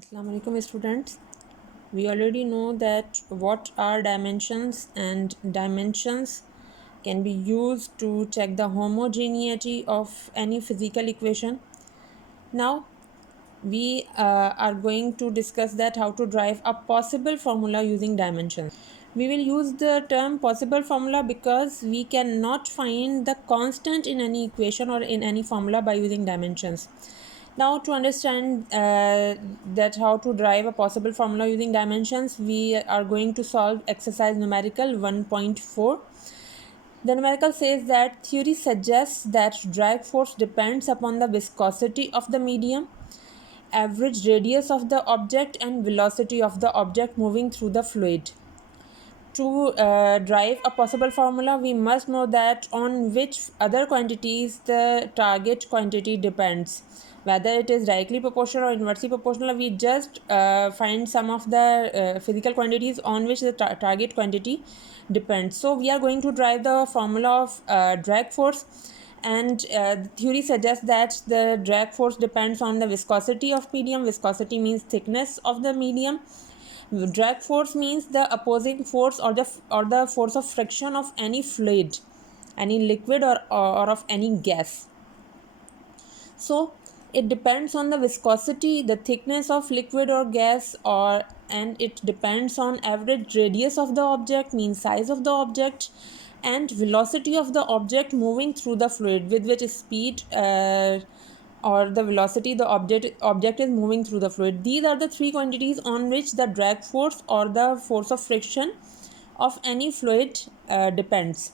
Assalamu alaikum students. We already know that what are dimensions, and dimensions can be used to check the homogeneity of any physical equation. Now we are going to discuss that how to derive a possible formula using dimensions. We will use the term possible formula because we cannot find the constant in any equation or in any formula by using dimensions. Now to understand that how to derive a possible formula using dimensions, we are going to solve exercise numerical 1.4. The numerical says that theory suggests that drag force depends upon the viscosity of the medium, average radius of the object, and velocity of the object moving through the fluid. To derive a possible formula, we must know that on which other quantities the target quantity depends. Whether it is directly proportional or inversely proportional, we just find some of the physical quantities on which the target quantity depends. So we are going to derive the formula of drag force, and the theory suggests that the drag force depends on the viscosity of medium. Viscosity means thickness of the medium. Drag force means the opposing force or the force of friction of any fluid, any liquid, or of any gas. So it depends on the viscosity, the thickness of liquid or gas, and it depends on average radius of the object, means size of the object, and velocity of the object moving through the fluid, with which speed or the velocity the object is moving through the fluid. These are the three quantities on which the drag force or the force of friction of any fluid depends.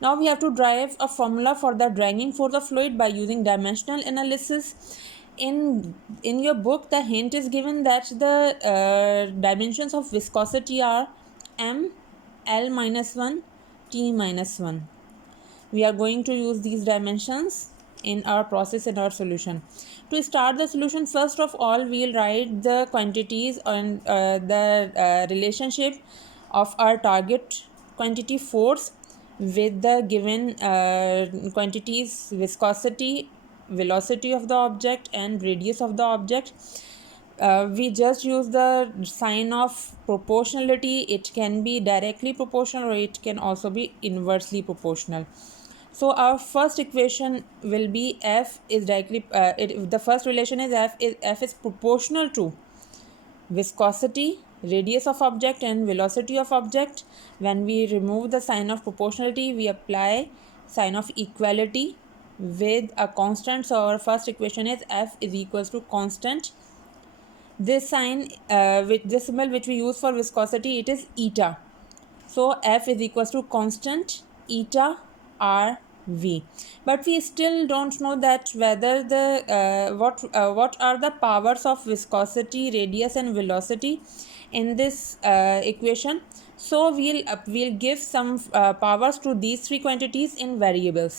Now we have to derive a formula for the dragging force of fluid by using dimensional analysis. In your book, the hint is given that the dimensions of viscosity are m, l minus 1, t minus 1. We are going to use these dimensions in our process, in our solution. To start the solution, first of all, we will write the quantities and the relationship of our target quantity force with the given quantities viscosity, velocity of the object, and radius of the object. We just use the sign of proportionality. It can be directly proportional or it can also be inversely proportional. So our first equation will be F is directly the first relation is F is proportional to viscosity, radius of object, and velocity of object. When we remove the sign of proportionality, we apply sign of equality with a constant. So our first equation is F is equals to constant. This sign with this symbol which we use for viscosity, it is eta. So F is equals to constant eta R V. But we still don't know that whether the what are the powers of viscosity, radius, and velocity in this equation. So we'll give some powers to these three quantities in variables.